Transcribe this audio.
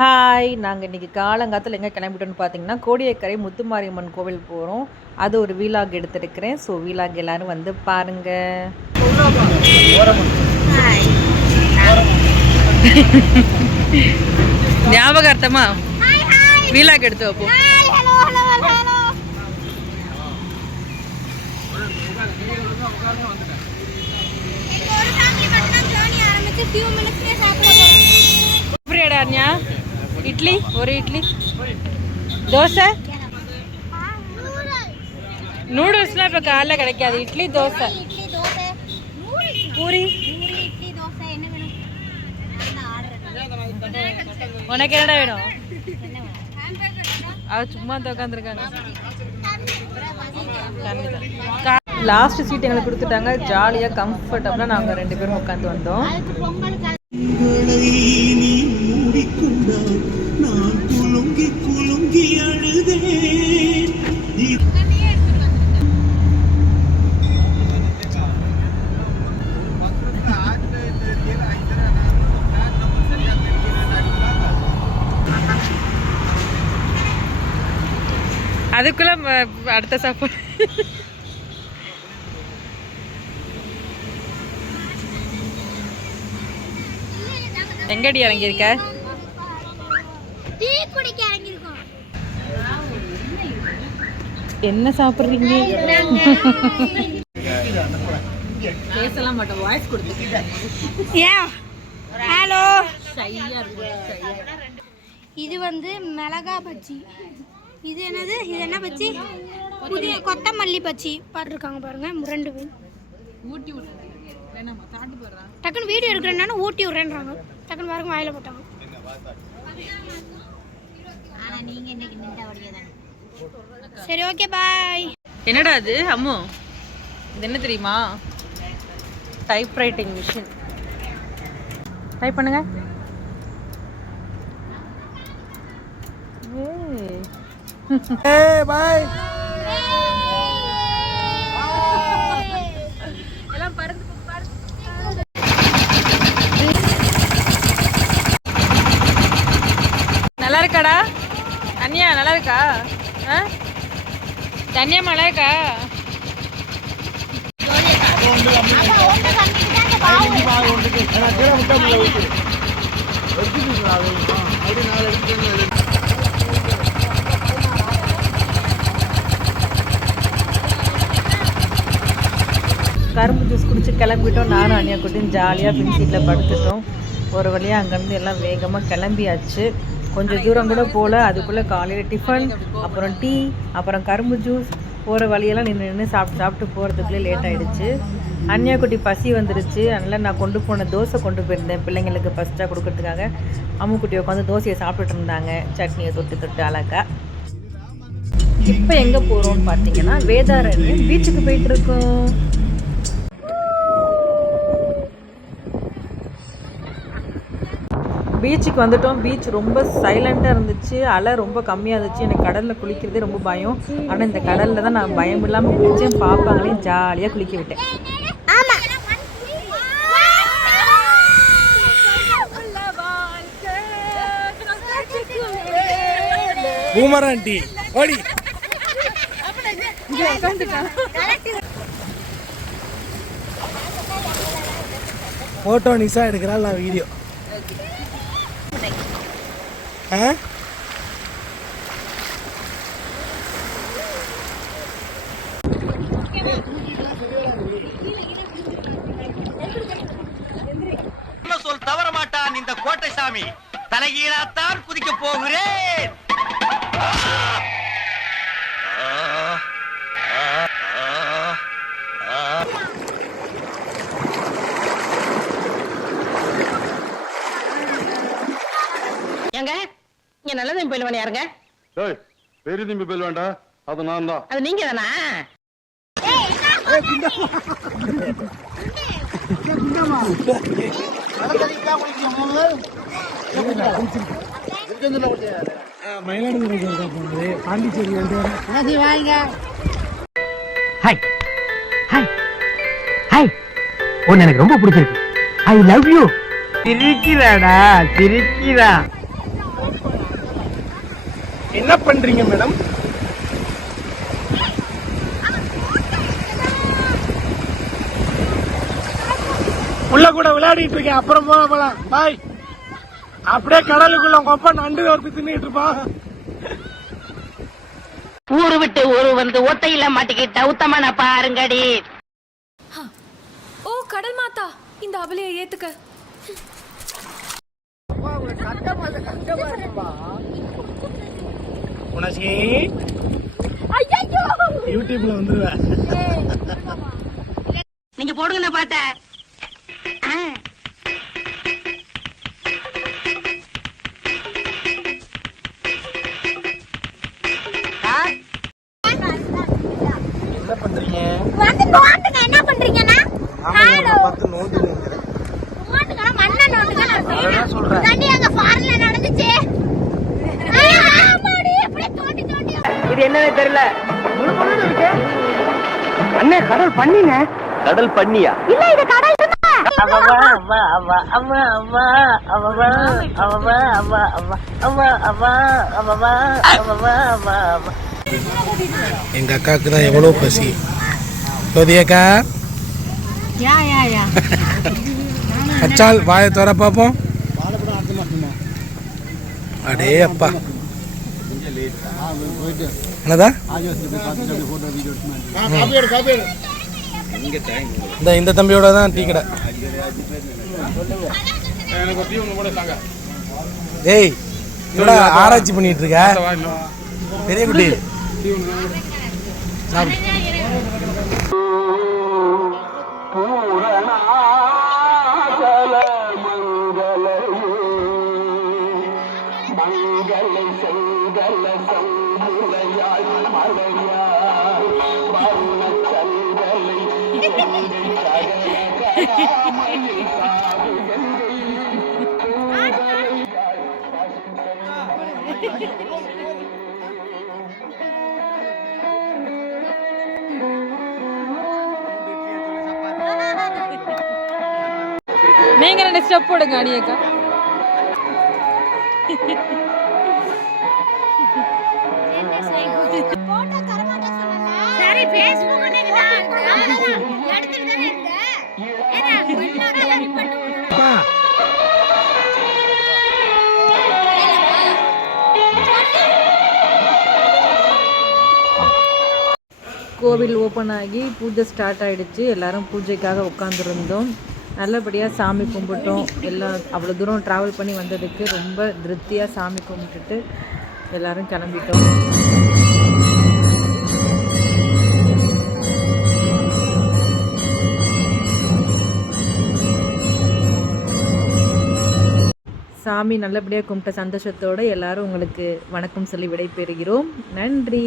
Hi நாங்கள் இன்றைக்கி காலங்காத்தில் எங்கே கிளம்பிட்டோம்னு பார்த்தீங்கன்னா கோடியக்கரை முத்துமாரியம்மன் கோவில் போகிறோம் அது ஒரு வீலாக் எடுத்திருக்கிறேன். ஸோ வீலாக் எல்லாரும் வந்து பாருங்கள் ஞாபகார்த்தமா? வீலாக் எடுத்து வைப்போம். எப்படியாடா அண்யா இட்லி ஒரு இட்லி. தோசை? நூடுல்ஸ்லாம் இப்போ காலைல கிடைக்காது. இட்லி தோசை. பூரி? உனக்கு என்னடா வேணும்? அவ சும்மா உட்காந்துருக்காங்க லாஸ்ட் சீட் எங்களுக்கு கொடுத்துட்டாங்க. ஜாலியாக கம்ஃபர்டபுளாக நாங்கள் ரெண்டு பேரும் உட்காந்து வந்தோம். அழுதேன் அதுக்குள்ள அடுத்த சாப்பாடு. எங்கடி இறங்கியிருக்க? டீ குடிக்க இறங்கியிருக்க என்ன சாப்பிட்றீங்க? பேசலாம் மாட்டோம் வாய்ஸ் கொடுத்து. ஏன்? ஹலோ இது வந்து மிளகா பஜ்ஜி. இது என்னது? இது என்ன பஜ்ஜி? புதிய கொத்தமல்லி பஜ்ஜி. பாட்டுருக்காங்க பாருங்க ரெண்டு பேர் ஊட்டி டக்குன்னு வீடியோ எடுக்கிறேன்னா ஊட்டி விட்றேன்றாங்க. டக்குன்னு பாருங்க வாயில போட்டாங்க. சரி ஓகே பாய் என்னடா அது அம்மு இது என்ன தெரியுமா? டைப் ரைட்டிங் மிஷின் டைப் பண்ணுங்க. ஏய். நல்லா இருக்காடா? அண்ணியா நல்லா இருக்கா? ஆ தண்ணியா நல்லா கரும்பு ஜூஸ் குடிச்சு கிளம்பிட்டோம். நானும் அணியா குட்டியும் ஜாலியாக பின் சீட்டில் படுத்துட்டோம். ஒரு வழியாக அங்கேருந்து எல்லாம் வேகமாக கிளம்பியாச்சு. கொஞ்சம் தூரம் கூட போகல அதுக்குள்ளே காலையில் டிஃபன் அப்புறம் டீ அப்புறம் கரும்பு ஜூஸ் போகிற வழியெல்லாம் நின்று நின்று சாப்பிட்டு சாப்பிட்டு போகிறதுக்குள்ளே லேட் ஆகிடுச்சு அண்ணியா குட்டி பசி வந்துருச்சு. அதனால் நான் கொண்டு போன தோசை கொண்டு போயிருந்தேன் பிள்ளைங்களுக்கு ஃபஸ்ட்டாக கொடுக்கறதுக்காக. அம்முக்குட்டி உட்காந்து தோசையை சாப்பிட்டுட்டு இருந்தாங்க. சட்னியை தொட்டு தொட்டு அழகா. இப்போ எங்கே போகிறோம்னு பார்த்தீங்கன்னா வேதாரண்யம் பீச்சுக்கு போயிட்டு இருக்கோம். பீச்சுக்கு வந்துட்டோம். பீச் ரொம்ப சைலண்ட்டாக இருந்துச்சு. அலை ரொம்ப கம்மியாக இருந்துச்சு. எனக்கு கடலில் குளிக்கிறதே ரொம்ப பயம். ஆனால் இந்த கடலில் தான் நான் பயம் இல்லாமல் குளித்தேன் பாப்பாங்களையும் ஜாலியாக குளிக்க விட்டேன். ஆமா. பூமராண்டி ஓடி. போட்டோ நிசா எடுக்கிறாள் நான் வீடியோ சொல் தவற மாட்டான் இந்த கோட்டை சாமி? தலைகீழாத்தான் குதிக்க போகிறேன். ஏங்க இங்க நல்லதம்பி போயிடுவானே யாருங்க? ஏய் பெரிய தம்பி பெல் வேண்டாம் அது நான் தான். அது நீங்க தானா? மயிலாடுதுறை போனது பாண்டிச்சேரி ஹாய் ஹாய் ஹாய் உன்னை எனக்கு ரொம்ப பிடிச்சிருக்கு. ஐ லவ் யூ சிரிக்கிறாடா சிரிக்கிறா என்ன பண்றீங்க மேடம்? உள்ள கூட விளையாடிட்டு இருக்கேன். அப்புறம் போல போலாம். பாய். அப்படியே கடலுக்குள்ள கொப்ப நண்டு ஒருத்தி தின்னுட்டு இருப்பான். ஊரு விட்டு ஊரு வந்து ஒத்தையில மாட்டிக்கிட்ட உத்தமன பாருங்கடி. ஓ கடல் மாதா. இந்த அவலையை ஏத்துக்க. உனசி யூடியூப்ல வந்துருவேன். நீங்க போடுங்க நான் பார்த்தேன் என்னன்னு தெரியல அண்ணே கடல் பண்ணினே கடல் பண்ணியா இல்ல இது கடல் எங்க அக்காவுக்கு தான் எவ்வளவு பசி ஜோதி அக்கா யா யா யா அச்சால் வாயை தர பார்ப்போம் அடே அப்பா என்னதா? இந்த இந்த தம்பியோட தான் டீ கடை. டேய் இவட ஆராய்ச்சி பண்ணிட்டு இருக்க? பெரிய குட்டி. சாப்பிடு. நீங்க ரெண்டு ஸ்டெப் போடுங்க அணியக்கா கோவில் ஓப்பன் ஆகி பூஜை ஸ்டார்ட் ஆகிடுச்சு எல்லாரும் பூஜைக்காக உட்காந்துருந்தோம் நல்லபடியாக சாமி கும்பிட்டோம். எல்லாம் அவ்வளோ தூரம் ட்ராவல் பண்ணி வந்ததுக்கு ரொம்ப திருப்தியாக சாமி கும்பிட்டுட்டு எல்லோரும் கிளம்பிட்டோம். சாமி நல்லபடியாக கும்பிட்ட சந்தோஷத்தோடு எல்லாரும் உங்களுக்கு வணக்கம் சொல்லி விடைபெறுகிறோம். நன்றி.